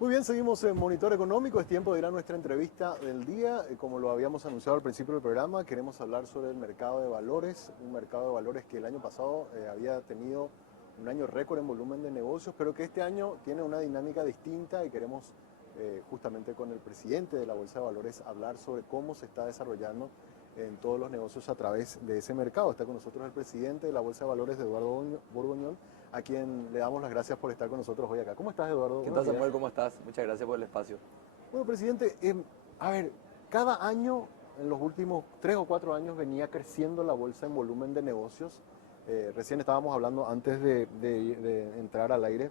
Muy bien, seguimos en Monitor Económico. Es tiempo de ir a nuestra entrevista del día. Como lo habíamos anunciado al principio del programa, queremos hablar sobre el mercado de valores. Un mercado de valores que el año pasado había tenido un año récord en volumen de negocios, pero que este año tiene una dinámica distinta y queremos justamente con el presidente de la Bolsa de Valores hablar sobre cómo se está desarrollando en todos los negocios a través de ese mercado. Está con nosotros el presidente de la Bolsa de Valores, Eduardo Borgoñón, a quien le damos las gracias por estar con nosotros hoy acá. ¿Cómo estás, Eduardo? ¿Qué Buenos tal, días. Samuel? ¿Cómo estás? Muchas gracias por el espacio. Bueno, presidente, a ver, cada año, en los últimos 3 o 4 años, venía creciendo la bolsa en volumen de negocios. Recién estábamos hablando, antes de entrar al aire,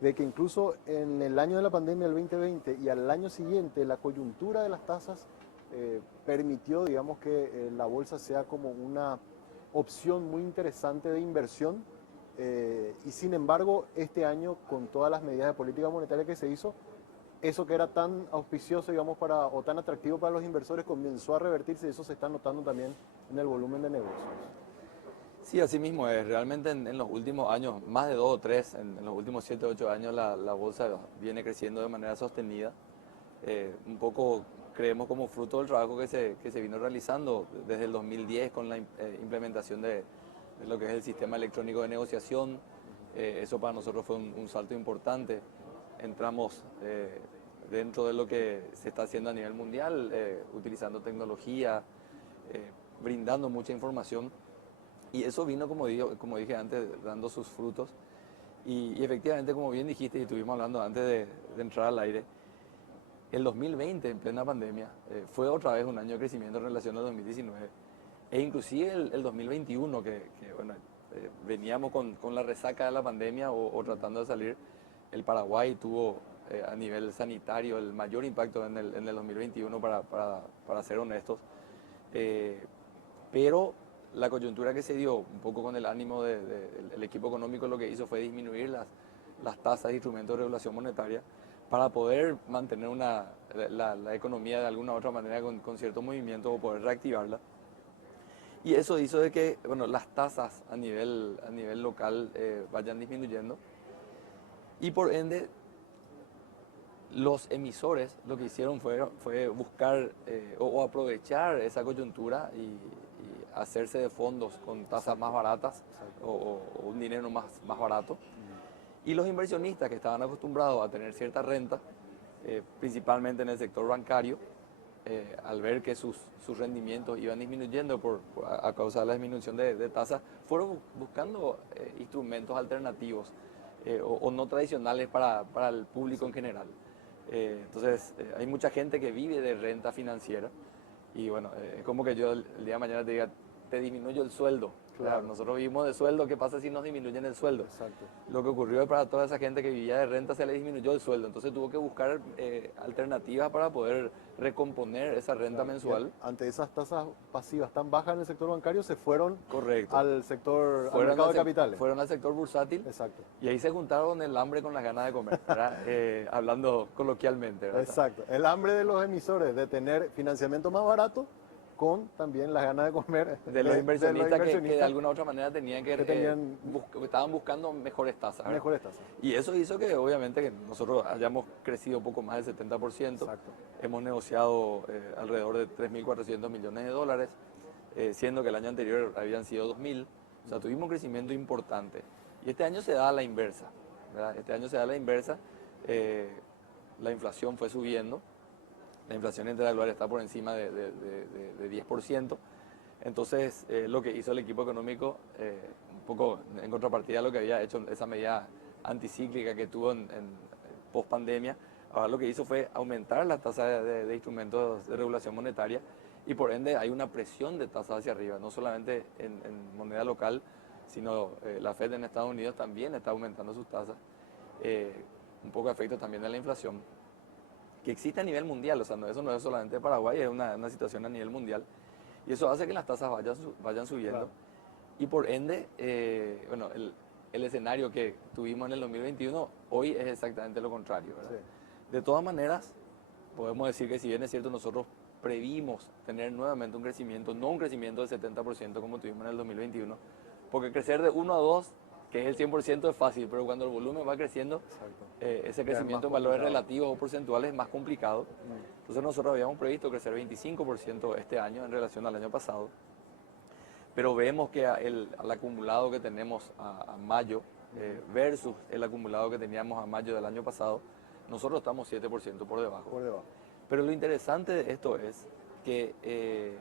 de que incluso en el año de la pandemia, el 2020, y al año siguiente, la coyuntura de las tasas permitió, digamos, que la bolsa sea como una opción muy interesante de inversión. Y sin embargo, este año, con todas las medidas de política monetaria que se hizo, eso que era tan auspicioso, digamos, o tan atractivo para los inversores comenzó a revertirse y eso se está notando también en el volumen de negocios. Sí, así mismo es. Realmente en los últimos años, más de 2 o 3, en los últimos 7 o 8 años, la bolsa viene creciendo de manera sostenida. Un poco creemos como fruto del trabajo que se vino realizando desde el 2010 con la implementación de lo que es el sistema electrónico de negociación. Eso para nosotros fue un salto importante. Entramos dentro de lo que se está haciendo a nivel mundial, utilizando tecnología, brindando mucha información. Y eso vino, como dije antes, dando sus frutos. Y efectivamente, como bien dijiste y estuvimos hablando antes de entrar al aire, el 2020, en plena pandemia, fue otra vez un año de crecimiento en relación al 2019. E inclusive el 2021, bueno, veníamos con la resaca de la pandemia o tratando de salir. El Paraguay tuvo a nivel sanitario el mayor impacto en el 2021, para ser honestos. Eh, pero la coyuntura que se dio, un poco con el ánimo del equipo económico, lo que hizo fue disminuir las tasas de instrumentos de regulación monetaria para poder mantener la economía de alguna u otra manera con cierto movimiento o poder reactivarla. Y eso hizo de que, bueno, las tasas a nivel local vayan disminuyendo y por ende los emisores lo que hicieron fue buscar o aprovechar esa coyuntura y hacerse de fondos con tasas más baratas o un dinero más barato. Y los inversionistas que estaban acostumbrados a tener cierta renta, principalmente en el sector bancario, al ver que sus rendimientos iban disminuyendo a causa de la disminución de tasas, fueron buscando instrumentos alternativos o no tradicionales para el público en general. Entonces, hay mucha gente que vive de renta financiera y bueno, es como que yo el día de mañana te diga, te disminuyo el sueldo. Claro, nosotros vivimos de sueldo, ¿qué pasa si nos disminuyen el sueldo? Exacto. Lo que ocurrió es para toda esa gente que vivía de renta se le disminuyó el sueldo, entonces tuvo que buscar alternativas para poder recomponer esa renta mensual. Ante esas tasas pasivas tan bajas en el sector bancario, se fueron Correcto. al sector, al Fueron mercado de capitales. fueron al sector bursátil Exacto. y ahí se juntaron el hambre con las ganas de comer, ¿verdad? Hablando coloquialmente, ¿verdad? Exacto. El hambre de los emisores de tener financiamiento más barato con también las ganas de comer De los de los inversionistas que de inversionistas alguna u otra manera tenían que tenían estaban buscando mejores tasas, ¿verdad? mejores tasas. Y eso hizo que obviamente que nosotros hayamos crecido poco más del 70%. Exacto. Hemos negociado alrededor de 3.400 millones de dólares, siendo que el año anterior habían sido 2.000. O sea, tuvimos un crecimiento importante. Y este año se da a la inversa, ¿verdad? Este año se da a la inversa. La inflación fue subiendo. La inflación interanual está por encima de 10%. Entonces, lo que hizo el equipo económico, un poco en contrapartida a lo que había hecho esa medida anticíclica que tuvo en post pandemia, ahora lo que hizo fue aumentar la tasa de instrumentos de regulación monetaria y por ende hay una presión de tasas hacia arriba, no solamente en moneda local, sino la Fed en Estados Unidos también está aumentando sus tasas, un poco a efecto también de la inflación que existe a nivel mundial, o sea, eso no es solamente de Paraguay, es una situación a nivel mundial. Y eso hace que las tasas vayan subiendo. Claro. Y por ende, bueno, el escenario que tuvimos en el 2021 hoy es exactamente lo contrario, ¿verdad? Sí. De todas maneras, podemos decir que si bien es cierto, nosotros previmos tener nuevamente un crecimiento, no un crecimiento del 70% como tuvimos en el 2021, porque crecer de 1 a 2 que es el 100% es fácil, pero cuando el volumen va creciendo, Exacto. ese Es crecimiento en más valores complicado. relativos o porcentuales es más complicado. Entonces nosotros habíamos previsto crecer 25% este año en relación al año pasado, pero vemos que al acumulado que tenemos a mayo versus el acumulado que teníamos a mayo del año pasado, nosotros estamos 7% por debajo. Por debajo. Pero lo interesante de esto es que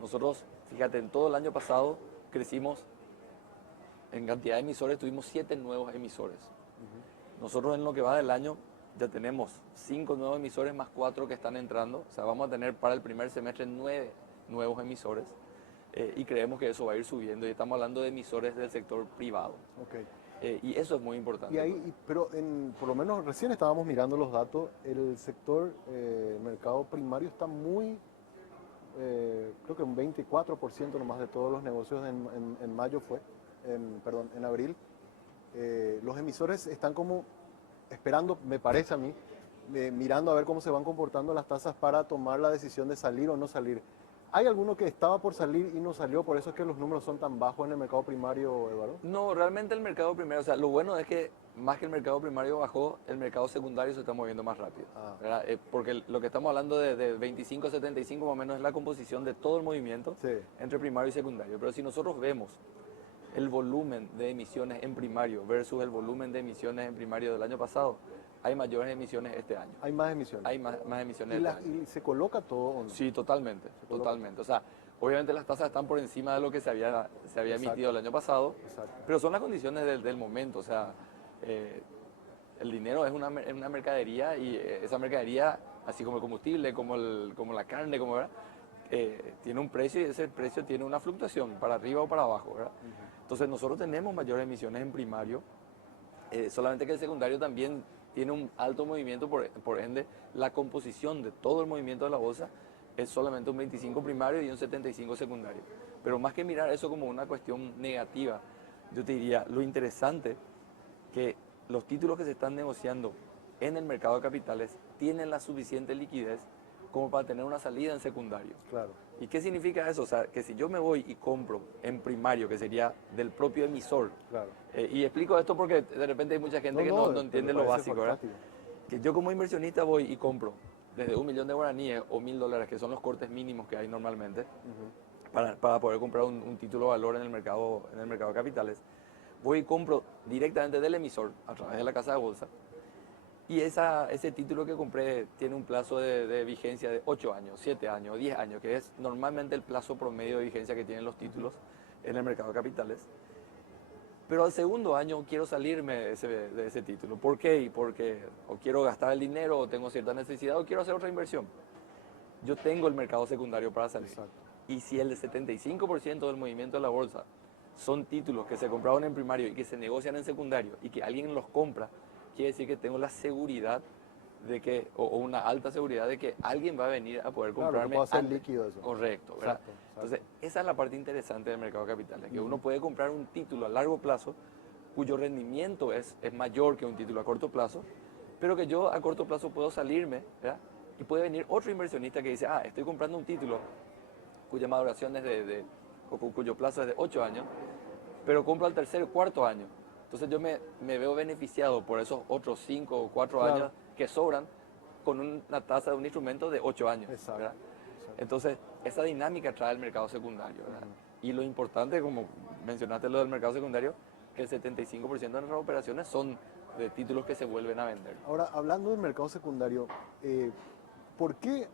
nosotros, fíjate, en todo el año pasado crecimos en cantidad de emisores, tuvimos 7 nuevos emisores. Nosotros en lo que va del año ya tenemos 5 nuevos emisores más 4 que están entrando. O sea, vamos a tener para el primer semestre 9 nuevos emisores y creemos que eso va a ir subiendo. Y estamos hablando de emisores del sector privado. Ok. Y eso es muy importante. Y ahí, pero por lo menos recién estábamos mirando los datos, el sector mercado primario está muy, creo que un 24% nomás de todos los negocios en mayo fue, perdón, en abril. Los emisores están como esperando, me parece a mí, mirando a ver cómo se van comportando las tasas para tomar la decisión de salir o no salir. ¿Hay alguno que estaba por salir y no salió? Por eso es que los números son tan bajos en el mercado primario, Eduardo. No, realmente el mercado primario, o sea, lo bueno es que más que el mercado primario bajó, el mercado secundario se está moviendo más rápido. ¿Verdad? Porque lo que estamos hablando de 25 a 75 más o menos es la composición de todo el movimiento Sí. entre primario y secundario. Pero si nosotros vemos el volumen de emisiones en primario versus el volumen de emisiones en primario del año pasado, hay mayores emisiones este año. Hay más emisiones. Hay más emisiones este año. ¿Y se coloca todo o no? Sí, totalmente, coloca. totalmente. O sea, obviamente las tasas están por encima de lo que se había emitido el año pasado, Exacto. pero son las condiciones del momento. O sea, el dinero es una mercadería y esa mercadería, así como el combustible, como la carne, ¿verdad? Tiene un precio y ese precio tiene una fluctuación para arriba o para abajo, ¿verdad? Entonces nosotros tenemos mayores emisiones en primario, solamente que el secundario también tiene un alto movimiento, por ende la composición de todo el movimiento de la bolsa es solamente un 25 primario y un 75 secundario. Pero más que mirar eso como una cuestión negativa, yo te diría, lo interesante que los títulos que se están negociando en el mercado de capitales tienen la suficiente liquidez como para tener una salida en secundario. Claro. ¿Y qué significa eso? O sea, que si yo me voy y compro en primario, que sería del propio emisor, Claro. Y explico esto porque de repente hay mucha gente que no entiende lo básico, ¿verdad? Que yo como inversionista voy y compro desde 1.000.000 de guaraníes o $1.000, que son los cortes mínimos que hay normalmente, para poder comprar un título de valor en el mercado de capitales. Voy y compro directamente del emisor a través de la casa de bolsa. Y ese título que compré tiene un plazo de vigencia de 8 años, 7 años, 10 años, que es normalmente el plazo promedio de vigencia que tienen los títulos en el mercado de capitales. Pero al segundo año quiero salirme de ese título. ¿Por qué? Y porque o quiero gastar el dinero, o tengo cierta necesidad, o quiero hacer otra inversión. Yo tengo el mercado secundario para salir. Exacto. Y si el 75% del movimiento de la bolsa son títulos que se compraron en primario y que se negocian en secundario y que alguien los compra, quiere decir que tengo la seguridad de que, o una alta seguridad de que alguien va a venir a poder comprarme. Claro, que puede ser antes. líquido eso. Correcto, ¿verdad? Exacto, exacto. Entonces, esa es la parte interesante del mercado de capitales, que uno puede comprar un título a largo plazo cuyo rendimiento es mayor que un título a corto plazo, pero que yo a corto plazo puedo salirme, ¿verdad? Y puede venir otro inversionista que dice, estoy comprando un título cuya maduración es o cuyo plazo es de 8 años, pero compro al tercer o cuarto año. Entonces yo me veo beneficiado por esos otros 5 o 4 Claro. años que sobran con una tasa de un instrumento de 8 años. Exacto, ¿verdad? exacto. Entonces, esa dinámica trae el mercado secundario. ¿verdad? Y lo importante, como mencionaste lo del mercado secundario, que el 75% de nuestras operaciones son de títulos que se vuelven a vender. Ahora, hablando del mercado secundario, ¿por qué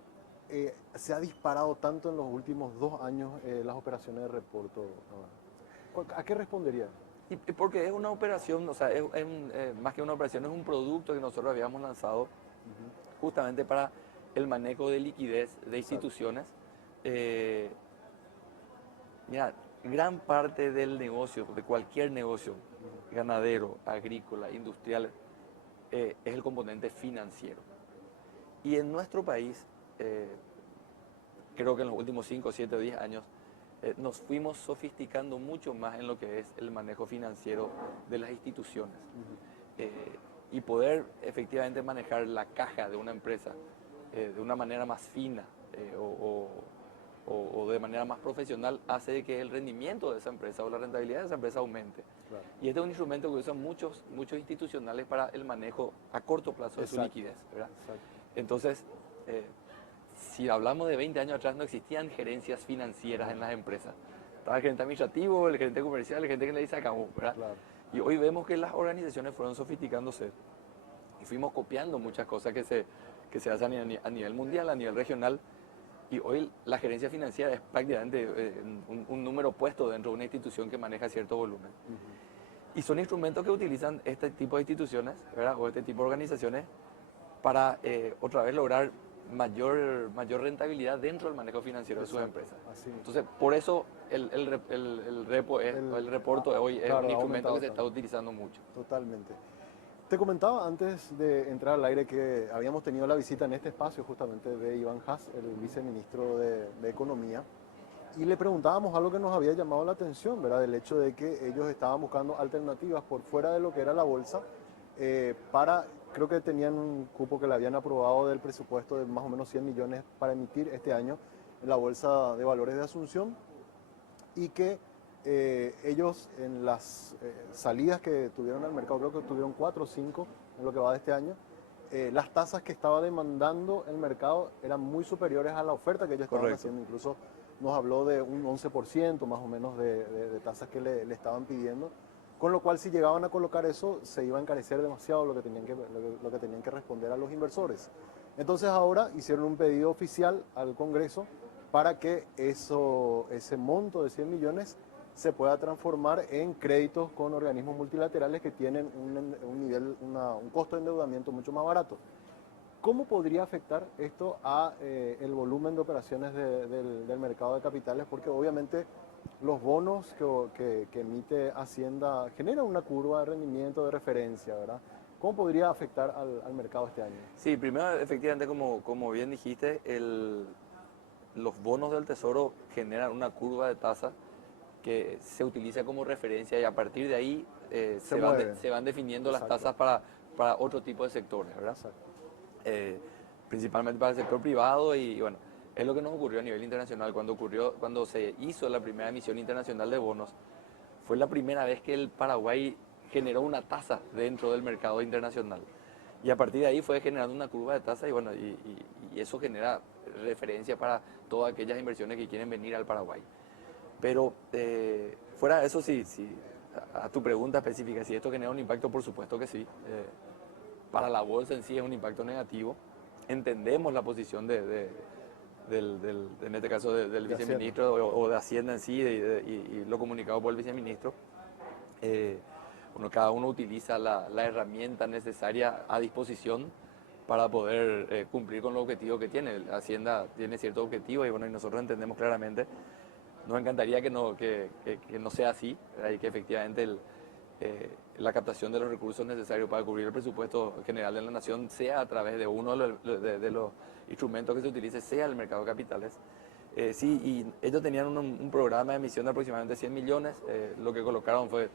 se ha disparado tanto en los últimos 2 años las operaciones de reporto? ¿A qué respondería? Y porque es una operación, o sea, más que una operación, es un producto que nosotros habíamos lanzado justamente para el manejo de liquidez de instituciones. Mira, gran parte del negocio, de cualquier negocio, ganadero, agrícola, industrial, es el componente financiero. Y en nuestro país, creo que en los últimos 5, 7 o 10 años, nos fuimos sofisticando mucho más en lo que es el manejo financiero de las instituciones. Y poder efectivamente manejar la caja de una empresa de una manera más fina o de manera más profesional hace de que el rendimiento de esa empresa o la rentabilidad de esa empresa aumente. Claro. Y este es un instrumento que usan muchos institucionales para el manejo a corto plazo de su liquidez, ¿verdad? Exacto. Entonces, si hablamos de 20 años atrás, no existían gerencias financieras en las empresas. Estaba el gerente administrativo, el gerente comercial, el gerente que le dice acabó, ¿verdad? Claro. Y hoy vemos que las organizaciones fueron sofisticándose y fuimos copiando muchas cosas que se hacen a nivel mundial, a nivel regional. Y hoy la gerencia financiera es prácticamente un número puesto dentro de una institución que maneja cierto volumen. Y son instrumentos que utilizan este tipo de instituciones, ¿verdad? O este tipo de organizaciones para otra vez lograr mayor rentabilidad dentro del manejo financiero de sus empresas. Así. Entonces, por eso el reporto hoy es claro, un instrumento que se está también. utilizando mucho. Totalmente. Te comentaba antes de entrar al aire que habíamos tenido la visita en este espacio justamente de Iván Haas, el viceministro de Economía, y le preguntábamos algo que nos había llamado la atención, ¿verdad? Del hecho de que ellos estaban buscando alternativas por fuera de lo que era la bolsa creo que tenían un cupo que le habían aprobado del presupuesto de más o menos 100 millones para emitir este año en la Bolsa de Valores de Asunción, y que ellos en las salidas que tuvieron al mercado, creo que tuvieron 4 o 5 en lo que va de este año, las tasas que estaba demandando el mercado eran muy superiores a la oferta que ellos estaban Correcto. haciendo. Incluso nos habló de un 11% más o menos de tasas que le estaban pidiendo, con lo cual si llegaban a colocar eso se iba a encarecer demasiado lo que tenían que responder a los inversores. Entonces ahora hicieron un pedido oficial al Congreso para que ese monto de 100 millones se pueda transformar en créditos con organismos multilaterales que tienen un costo de endeudamiento mucho más barato. ¿Cómo podría afectar esto a el volumen de operaciones del mercado de capitales? Porque obviamente los bonos que emite Hacienda generan una curva de rendimiento de referencia, ¿verdad? ¿Cómo podría afectar al mercado este año? Sí, primero, efectivamente, como bien dijiste, los bonos del Tesoro generan una curva de tasa que se utiliza como referencia y a partir de ahí se van definiendo las tasas para otro tipo de sectores, ¿verdad? Principalmente para el sector privado y bueno, es lo que nos ocurrió a nivel internacional. Cuando se hizo la primera emisión internacional de bonos, fue la primera vez que el Paraguay generó una tasa dentro del mercado internacional. Y a partir de ahí fue generando una curva de tasa y bueno, y eso genera referencia para todas aquellas inversiones que quieren venir al Paraguay. Pero fuera de eso, sí, a tu pregunta específica, si esto genera un impacto, por supuesto que sí. Para la bolsa en sí es un impacto negativo. Entendemos la posición en este caso del viceministro o de Hacienda en sí y lo comunicado por el viceministro. Cada uno utiliza la herramienta necesaria a disposición para poder cumplir con los objetivos que tiene. Hacienda tiene ciertos objetivos y bueno, y nosotros entendemos claramente. Nos encantaría que no sea así, ¿verdad? Y que efectivamente la captación de los recursos necesarios para cubrir el presupuesto general de la nación sea a través de uno de los instrumentos que se utilice, sea el mercado de capitales. Sí, y ellos tenían un programa de emisión de aproximadamente 100 millones, lo que colocaron fue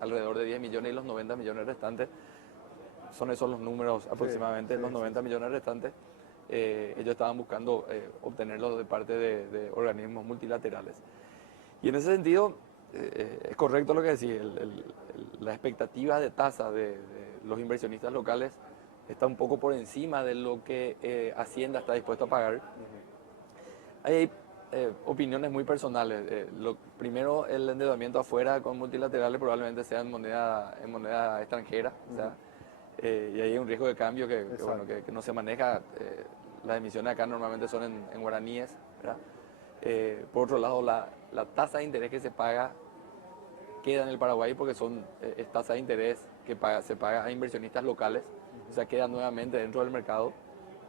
alrededor de 10 millones y los 90 millones restantes, son esos los números aproximadamente, los 90 millones restantes, ellos estaban buscando obtenerlos de parte de organismos multilaterales. Y en ese sentido, es correcto lo que decís, la expectativa de tasa de los inversionistas locales está un poco por encima de lo que Hacienda está dispuesto a pagar. Hay opiniones muy personales. Primero, el endeudamiento afuera con multilaterales probablemente sea en moneda extranjera. O sea, y hay un riesgo de cambio que no se maneja. Las emisiones acá normalmente son en guaraníes, ¿verdad? Por otro lado, la tasa de interés que se paga queda en el Paraguay porque es tasa de interés que se paga a inversionistas locales, o sea, queda nuevamente dentro del mercado,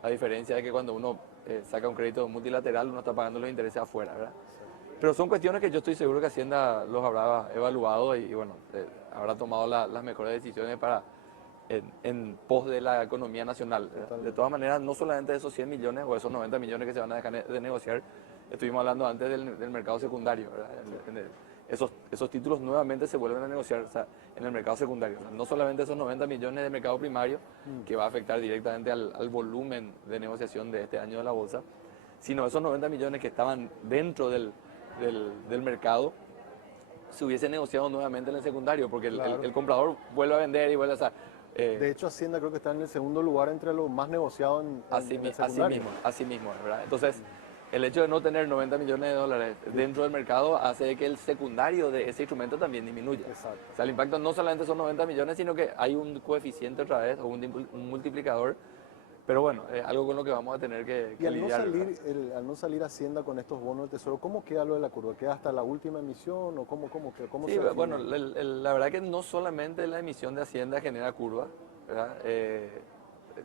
a diferencia de que cuando uno saca un crédito multilateral uno está pagando los intereses afuera, ¿verdad? Pero son cuestiones que yo estoy seguro que Hacienda los habrá evaluado y bueno, habrá tomado las mejores decisiones en pos de la economía nacional. De todas maneras, no solamente de esos 100 millones o esos 90 millones que se van a dejar de negociar, estuvimos hablando antes del mercado secundario, ¿verdad? Esos títulos nuevamente se vuelven a negociar, o sea, en el mercado secundario. O sea, no solamente esos 90 millones de mercado primario, que va a afectar directamente al volumen de negociación de este año de la bolsa, sino esos 90 millones que estaban dentro del mercado se hubiese negociado nuevamente en el secundario, porque Claro. el comprador vuelve a vender y vuelve a... De hecho, Hacienda creo que está en el segundo lugar entre los más negociados en el secundario. así mismo, ¿verdad? Entonces, el hecho de no tener 90 millones de dólares dentro del mercado hace que el secundario de ese instrumento también disminuya. Exacto. O sea, el impacto no solamente son 90 millones, sino que hay un coeficiente otra vez, o un multiplicador. Pero bueno, es algo con lo que vamos a tener que Y al no lidiar, salir, al no salir Hacienda con estos bonos del Tesoro, ¿cómo queda lo de la curva? ¿Queda hasta la última emisión o cómo Sí, se define? bueno, la verdad que no solamente la emisión de Hacienda genera curva, ¿verdad?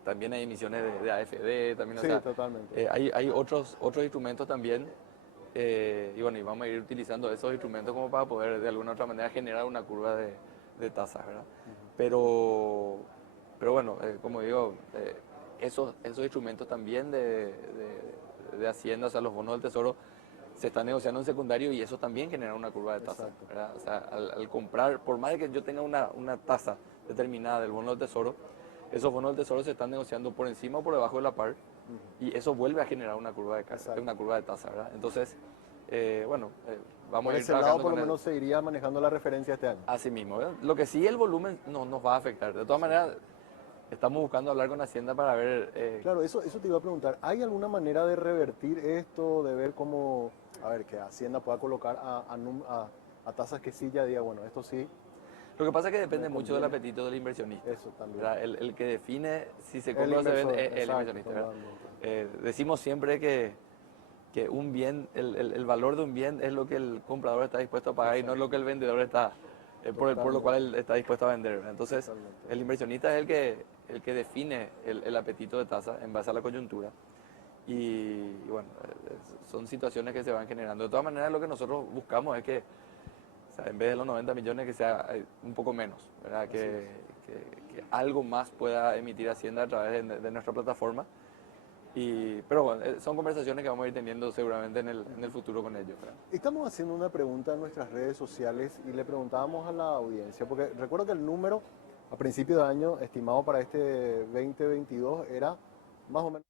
También hay emisiones de AFD, también, o Sí, sea, totalmente. hay otros instrumentos también, y bueno, y vamos a ir utilizando esos instrumentos como para poder de alguna otra manera generar una curva de tasas, ¿verdad? Pero, pero bueno, como digo, esos instrumentos también de Hacienda, o sea, los bonos del Tesoro, se están negociando en secundario y eso también genera una curva de tasa, Exacto. ¿verdad? O sea, al comprar, por más de que yo tenga una tasa determinada del bono del Tesoro, esos bonos del Tesoro se están negociando por encima o por debajo de la par y eso vuelve a generar una curva Exacto. una curva de tasa, ¿verdad? Entonces, bueno, vamos Por a ir ese lado, trabajando por lo con menos, se iría manejando la referencia este año. así mismo, ¿verdad? Lo que sí el volumen no nos va a afectar. De todas maneras, estamos buscando hablar con Hacienda para ver Claro, eso te iba a preguntar. ¿Hay alguna manera de revertir esto, de ver cómo, a ver, que Hacienda pueda colocar a tasas que sí ya diga, bueno, esto sí, Lo que pasa es que me depende mucho del conviene? apetito del inversionista, Eso también. ¿verdad? El que define si se El compra o se inversor, vende es el exacto, inversionista, ¿verdad? totalmente. Decimos siempre que un bien, el valor de un bien es lo que el comprador está dispuesto a pagar y no es lo que el vendedor está, por lo cual él está dispuesto a vender, ¿verdad? Entonces, Totalmente. el inversionista es el que define el apetito de tasa en base a la coyuntura. Y bueno, son situaciones que se van generando. De todas maneras, lo que nosotros buscamos es que, o sea, en vez de los 90 millones, que sea un poco menos, ¿verdad? Así es. Que algo más pueda emitir Hacienda a través de nuestra plataforma. Pero bueno, son conversaciones que vamos a ir teniendo seguramente en el futuro con ellos, ¿verdad? Estamos haciendo una pregunta en nuestras redes sociales y le preguntábamos a la audiencia, porque recuerdo que el número a principio de año estimado para este 2022 era más o menos.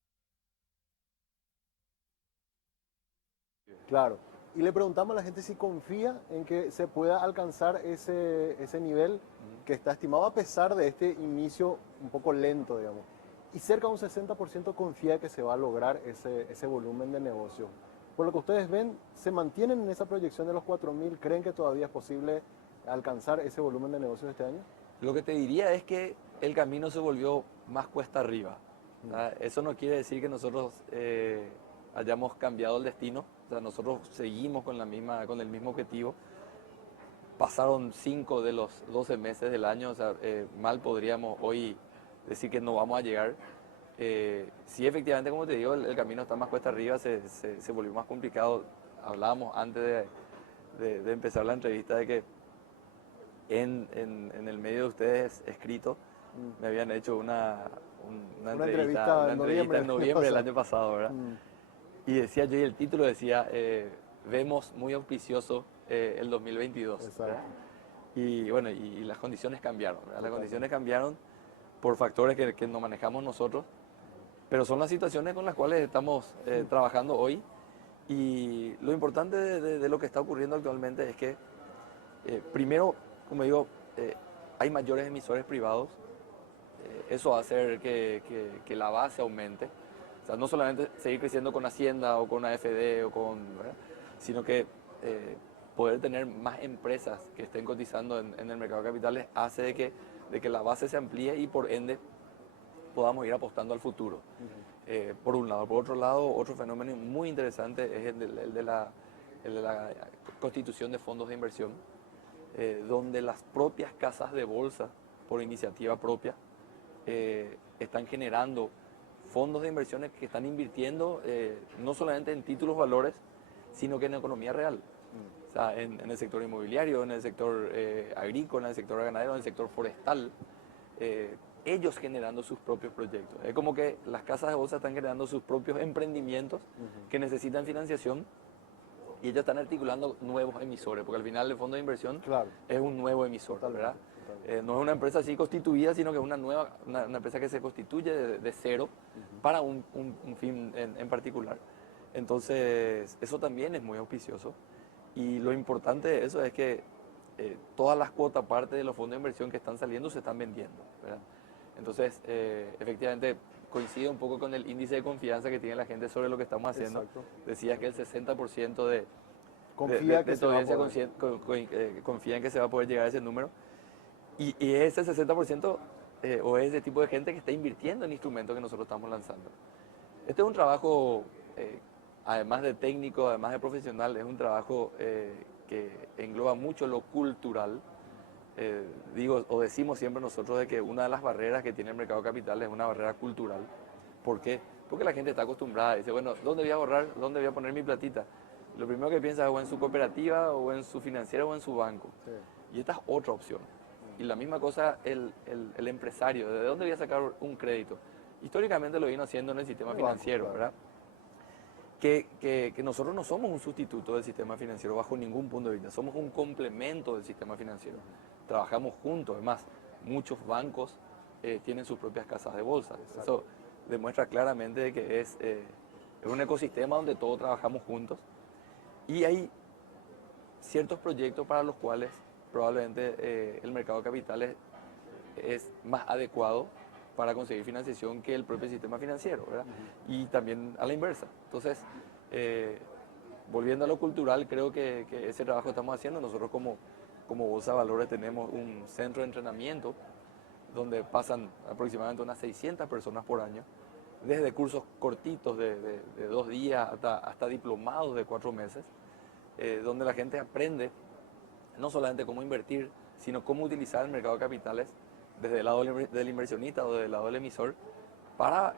Claro. Y le preguntamos a la gente si confía en que se pueda alcanzar ese nivel que está estimado a pesar de este inicio un poco lento, digamos. Y cerca de un 60% confía que se va a lograr ese volumen de negocio. Por lo que ustedes ven, ¿se mantienen en esa proyección de los 4.000? ¿Creen que todavía es posible alcanzar ese volumen de negocios este año? Lo que te diría es que el camino se volvió más cuesta arriba. ¿Verdad? Eso no quiere decir que nosotros hayamos cambiado el destino. O sea, nosotros seguimos con el mismo objetivo. Pasaron 5 de los 12 meses del año, o sea, mal podríamos hoy decir que no vamos a llegar. Sí, efectivamente, como te digo, el camino está más cuesta arriba, se volvió más complicado. Hablábamos antes de empezar la entrevista de que en el medio de ustedes escrito me habían hecho Una entrevista una en entrevista en noviembre del pasado. año pasado, ¿verdad? Mm, Y decía yo, y el título decía, vemos muy auspicioso el 2022, exacto. ¿verdad? Y bueno, y las condiciones cambiaron, ¿verdad? Las Totalmente. condiciones cambiaron por factores que no manejamos nosotros, pero son las situaciones con las cuales estamos trabajando hoy. Y lo importante de lo que está ocurriendo actualmente es que, primero, como digo, hay mayores emisores privados. Eso va a hacer que la base aumente. O sea, no solamente seguir creciendo con Hacienda o con AFD ¿verdad? Sino que poder tener más empresas que estén cotizando en el mercado de capitales hace de que la base se amplíe y por ende podamos ir apostando al futuro. Por un lado. Por otro lado, otro fenómeno muy interesante es el de la constitución de fondos de inversión, donde las propias casas de bolsa, por iniciativa propia, están generando fondos de inversiones que están invirtiendo no solamente en títulos valores, sino que en economía real. O sea, en el sector inmobiliario, en el sector agrícola, en el sector ganadero, en el sector forestal, ellos generando sus propios proyectos. Es como que las casas de bolsa están generando sus propios emprendimientos que necesitan financiación y ellos están articulando nuevos emisores, porque al final el fondo de inversión Claro. es un nuevo emisor, Totalmente, ¿verdad? totalmente. No es una empresa así constituida, sino que es una empresa que se constituye de cero para un fin en particular. Entonces, eso también es muy auspicioso. Y lo importante de eso es que todas las cuotas parte de los fondos de inversión que están saliendo se están vendiendo, ¿verdad? Entonces, efectivamente, coincide un poco con el índice de confianza que tiene la gente sobre lo que estamos haciendo. Exacto. Decías que el 60% Confía que de se tu va a audiencia poder. confía en que se va a poder llegar a ese número. Y ese 60% o ese tipo de gente que está invirtiendo en instrumentos que nosotros estamos lanzando. Este es un trabajo, además de técnico, además de profesional, es un trabajo que engloba mucho lo cultural. Digo, o decimos siempre nosotros de que una de las barreras que tiene el mercado de capitales es una barrera cultural. ¿Por qué? Porque la gente está acostumbrada, dice, bueno, ¿dónde voy a ahorrar? ¿Dónde voy a poner mi platita? Lo primero que piensa es o en su cooperativa, o en su financiera, o en su banco. Sí. Y esta es otra opción. Y la misma cosa el empresario, ¿de dónde voy a sacar un crédito? Históricamente lo vino haciendo en el sistema El banco, financiero, claro. ¿verdad? Que nosotros no somos un sustituto del sistema financiero bajo ningún punto de vista, somos un complemento del sistema financiero. Trabajamos juntos, además, muchos bancos tienen sus propias casas de bolsa. Exacto. Eso demuestra claramente de que es un ecosistema donde todos trabajamos juntos y hay ciertos proyectos para los cuales probablemente el mercado de capitales es más adecuado para conseguir financiación que el propio sistema financiero, ¿verdad? Y también a la inversa. Entonces, eh, volviendo a lo cultural, creo que ese trabajo que estamos haciendo. Nosotros como Bolsa de Valores tenemos un centro de entrenamiento donde pasan aproximadamente unas 600 personas por año, desde cursos cortitos de 2 días hasta diplomados de 4 meses, donde la gente aprende no solamente cómo invertir, sino cómo utilizar el mercado de capitales desde el lado del inversionista o desde el lado del emisor para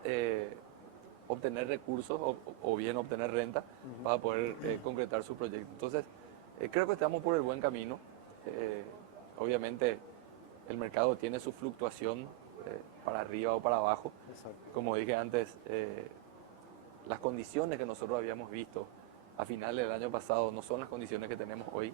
obtener recursos o bien obtener renta para poder concretar su proyecto. Entonces, creo que estamos por el buen camino. Obviamente, el mercado tiene su fluctuación para arriba o para abajo. Exacto. Como dije antes, las condiciones que nosotros habíamos visto a finales del año pasado no son las condiciones que tenemos hoy.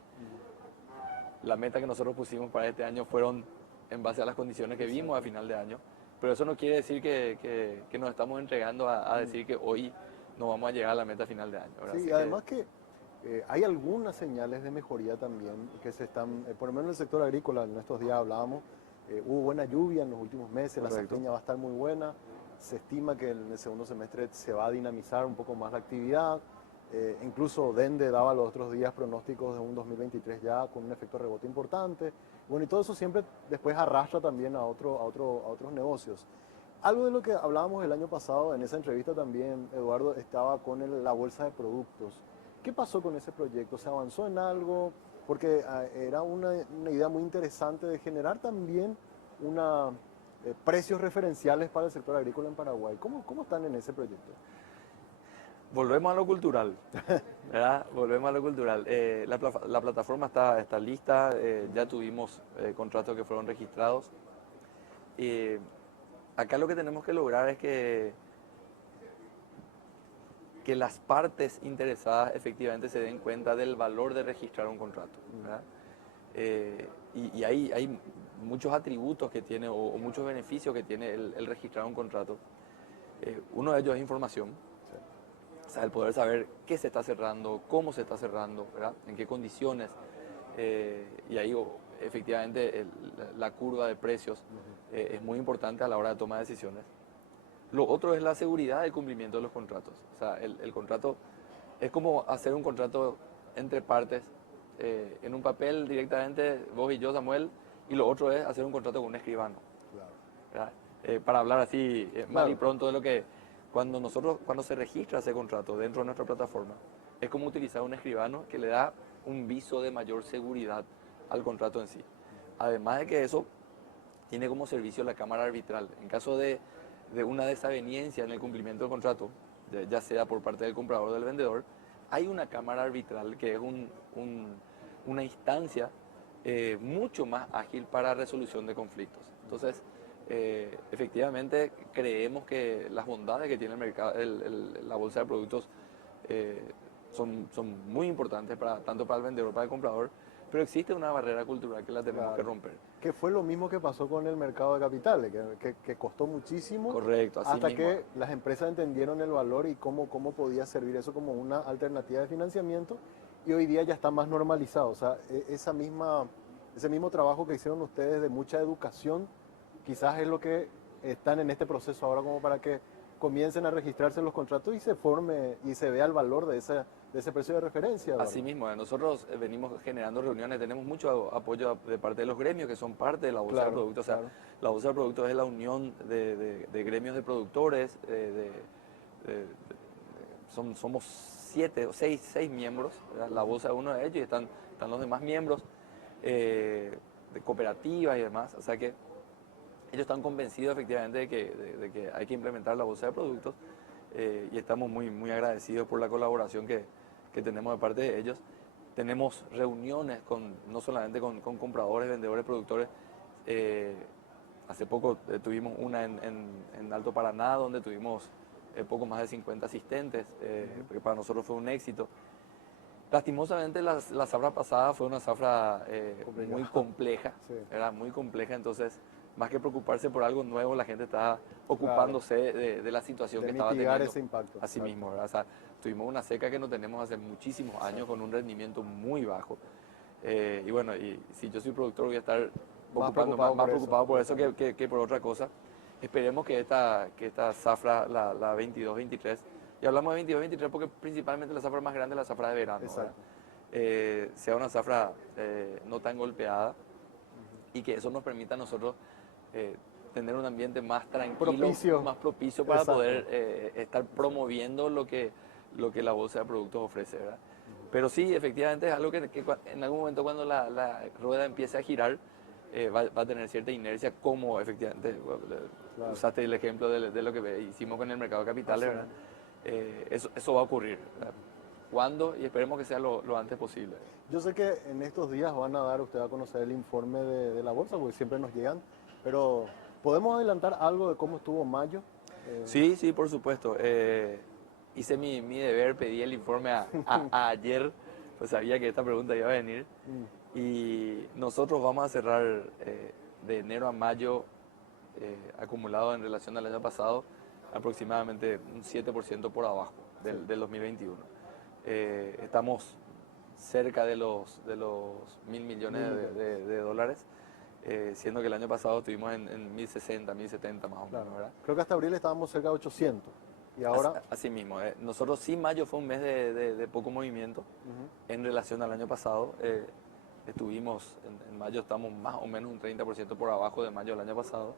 La meta que nosotros pusimos para este año fueron en base a las condiciones que vimos a final de año, pero eso no quiere decir que nos estamos entregando a decir que hoy no vamos a llegar a la meta a final de año, ¿verdad? Sí, Así y que además que hay algunas señales de mejoría también que se están, por lo menos en el sector agrícola, en estos días hablábamos, hubo buena lluvia en los últimos meses, la correcto. safreña va a estar muy buena, se estima que en el segundo semestre se va a dinamizar un poco más la actividad, incluso Dende daba los otros días pronósticos de un 2023 ya con un efecto rebote importante, bueno, y todo eso siempre después arrastra también a otros negocios. Algo de lo que hablábamos el año pasado, en esa entrevista también, Eduardo, estaba con la bolsa de productos. ¿Qué pasó con ese proyecto? ¿Se avanzó en algo? Porque era una idea muy interesante de generar también una, precios referenciales para el sector agrícola en Paraguay. ¿Cómo están en ese proyecto? Volvemos a lo cultural, ¿verdad? Volvemos a lo cultural. La plataforma está lista, ya tuvimos contratos que fueron registrados. Eh, Acá lo que tenemos que lograr es que las partes interesadas efectivamente se den cuenta del valor de registrar un contrato, ¿verdad? Y hay muchos atributos que tiene o muchos beneficios que tiene el registrar un contrato. Uno de ellos es información, o sea, el poder saber qué se está cerrando, cómo se está cerrando, ¿verdad? En qué condiciones. Y ahí efectivamente la curva de precios es muy importante a la hora de tomar decisiones. Lo otro es la seguridad del cumplimiento de los contratos. O sea, el contrato es como hacer un contrato entre partes en un papel directamente, vos y yo, Samuel, y lo otro es hacer un contrato con un escribano. Claro. ¿Verdad? Para hablar así mal y Claro. pronto de lo que cuando se registra ese contrato dentro de nuestra plataforma, es como utilizar un escribano que le da un viso de mayor seguridad al contrato en sí. Además de que eso tiene como servicio la cámara arbitral. En caso de una desaveniencia en el cumplimiento del contrato, ya sea por parte del comprador o del vendedor, hay una cámara arbitral que es una instancia mucho más ágil para resolución de conflictos. Entonces, efectivamente, creemos que las bondades que tiene el mercado, la bolsa de productos son muy importantes tanto para el vendedor como para el comprador, pero existe una barrera cultural que la tenemos que Claro. romper. Que fue lo mismo que pasó con el mercado de capitales, que costó muchísimo Correcto, así hasta mismo. que las empresas entendieron el valor y cómo podía servir eso como una alternativa de financiamiento y hoy día ya está más normalizado. O sea, ese mismo trabajo que hicieron ustedes de mucha educación, quizás es lo que están en este proceso ahora como para que comiencen a registrarse en los contratos y se forme y se vea el valor de ese precio de referencia, Así Eduardo. mismo, nosotros venimos generando reuniones, tenemos mucho apoyo de parte de los gremios que son parte de la Bolsa de Claro, Productos. O sea, claro. la Bolsa de Productos es la unión de gremios de productores, somos siete o seis miembros, ¿verdad? La Bolsa es uno de ellos y están los demás miembros de cooperativas y demás. O sea que ellos están convencidos efectivamente de que hay que implementar la Bolsa de Productos y estamos muy agradecidos por la colaboración que tenemos de parte de ellos. Tenemos reuniones no solamente con compradores, vendedores, productores. eh, Hace poco tuvimos una en Alto Paraná donde tuvimos poco más de 50 asistentes, que para nosotros fue un éxito. Lastimosamente la zafra pasada fue una zafra muy Complicado. compleja, Sí, era muy compleja, entonces más que preocuparse por algo nuevo, la gente estaba claro. ocupándose de la situación De que estaba mitigar teniendo. ese impacto. Así Exacto. mismo, ¿verdad? O sea, tuvimos una seca que no tenemos hace muchísimos años con un rendimiento muy bajo. Y bueno, y si yo soy productor voy a estar Más ocupando, preocupado más por eso, preocupado por eso justamente. que por otra cosa. Esperemos que esta zafra, la 22-23, y hablamos de 22-23 porque principalmente la zafra más grande es la zafra de verano, ¿verdad? Exacto. Sea una zafra no tan golpeada y que eso nos permita a nosotros eh, tener un ambiente más tranquilo, Propicio. más propicio para Exacto. poder estar Exacto. promoviendo lo que la bolsa de productos ofrece, ¿verdad? Pero sí, efectivamente es algo que en algún momento cuando la rueda empiece a girar, va a tener cierta inercia, como efectivamente Claro. usaste el ejemplo de lo que hicimos con el mercado de capitales, Así ¿verdad? mismo. Eso va a ocurrir, ¿verdad? ¿Cuándo? Y esperemos que sea lo antes posible. Yo sé que en estos días van a dar usted a conocer el informe de la bolsa, porque siempre nos llegan, pero ¿podemos adelantar algo de cómo estuvo mayo? Eh, Sí, sí, por supuesto. Hice mi deber, pedí el informe a ayer, pues sabía que esta pregunta iba a venir. Y nosotros vamos a cerrar de enero a mayo, acumulado en relación al año pasado, aproximadamente un 7% por abajo sí. del 2021. Estamos cerca de los 1.000 millones 1.000 millones. de dólares, siendo que el año pasado estuvimos en 1.060, 1.070 más o Claro. menos, ¿verdad? Creo que hasta abril estábamos cerca de 800. Y Así, ahora, así mismo, nosotros sí, mayo fue un mes de poco movimiento en relación al año pasado. Estuvimos, en mayo estamos más o menos un 30% por abajo de mayo del año pasado.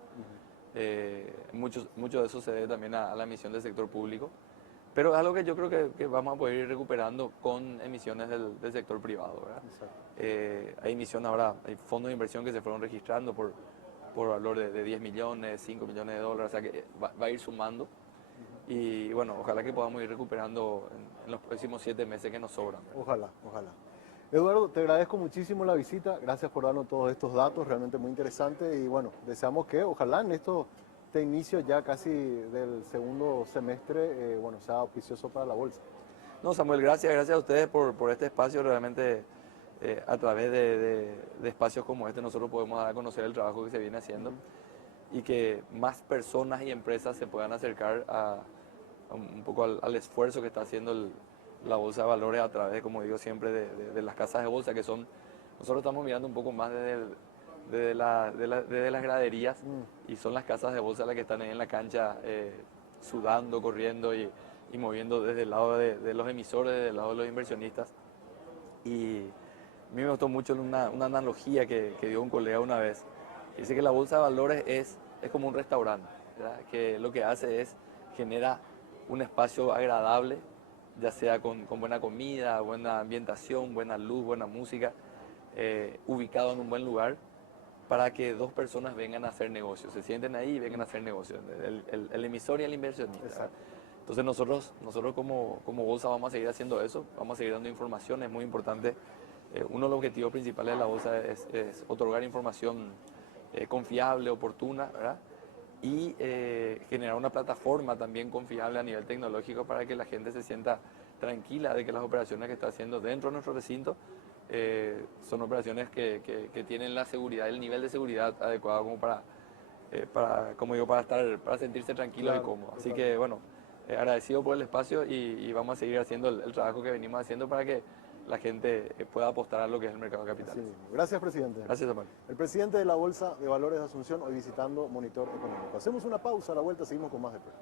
Mucho de eso se debe también a la emisión del sector público, pero es algo que yo creo que vamos a poder ir recuperando con emisiones del sector privado, ¿verdad? exacto. Hay emisiones ahora, hay fondos de inversión que se fueron registrando por valor de 10 millones, 5 millones de dólares, o sea que va a ir sumando. Y bueno, ojalá que podamos ir recuperando en los próximos 7 meses que nos sobran, ¿verdad? Ojalá, ojalá. Eduardo, te agradezco muchísimo la visita, gracias por darnos todos estos datos, realmente muy interesante y bueno, deseamos que ojalá en este inicio ya casi del segundo semestre, bueno, sea auspicioso para la bolsa. No, Samuel, gracias a ustedes por este espacio. Realmente a través de espacios como este nosotros podemos dar a conocer el trabajo que se viene haciendo y que más personas y empresas se puedan acercar a un poco al esfuerzo que está haciendo la bolsa de valores a través, como digo siempre, de las casas de bolsa que son, nosotros estamos mirando un poco más desde las graderías y son las casas de bolsa las que están ahí en la cancha sudando, corriendo y moviendo desde el lado de los emisores, desde el lado de los inversionistas. Y a mí me gustó mucho una analogía que dio un colega una vez. Dice que la bolsa de valores es como un restaurante, ¿verdad? Que lo que hace es genera un espacio agradable, ya sea con buena comida, buena ambientación, buena luz, buena música, ubicado en un buen lugar para que dos personas vengan a hacer negocios, se sienten ahí y vengan a hacer negocios, el emisor y el inversionista, ¿verdad? Exacto. Entonces nosotros como bolsa vamos a seguir haciendo eso, vamos a seguir dando información, es muy importante. Uno de los objetivos principales de la bolsa es otorgar información confiable, oportuna, ¿verdad? Y generar una plataforma también confiable a nivel tecnológico para que la gente se sienta tranquila de que las operaciones que está haciendo dentro de nuestro recinto son operaciones que tienen la seguridad, el nivel de seguridad adecuado como como digo, para sentirse tranquilo y cómodo. Así que bueno, agradecido por el espacio y vamos a seguir haciendo el trabajo que venimos haciendo para que la gente pueda apostar a lo que es el mercado de capitales. Sí, gracias, presidente. Gracias, Samuel. El presidente de la Bolsa de Valores de Asunción, hoy visitando Monitor Económico. Hacemos una pausa, a la vuelta seguimos con más de Pro.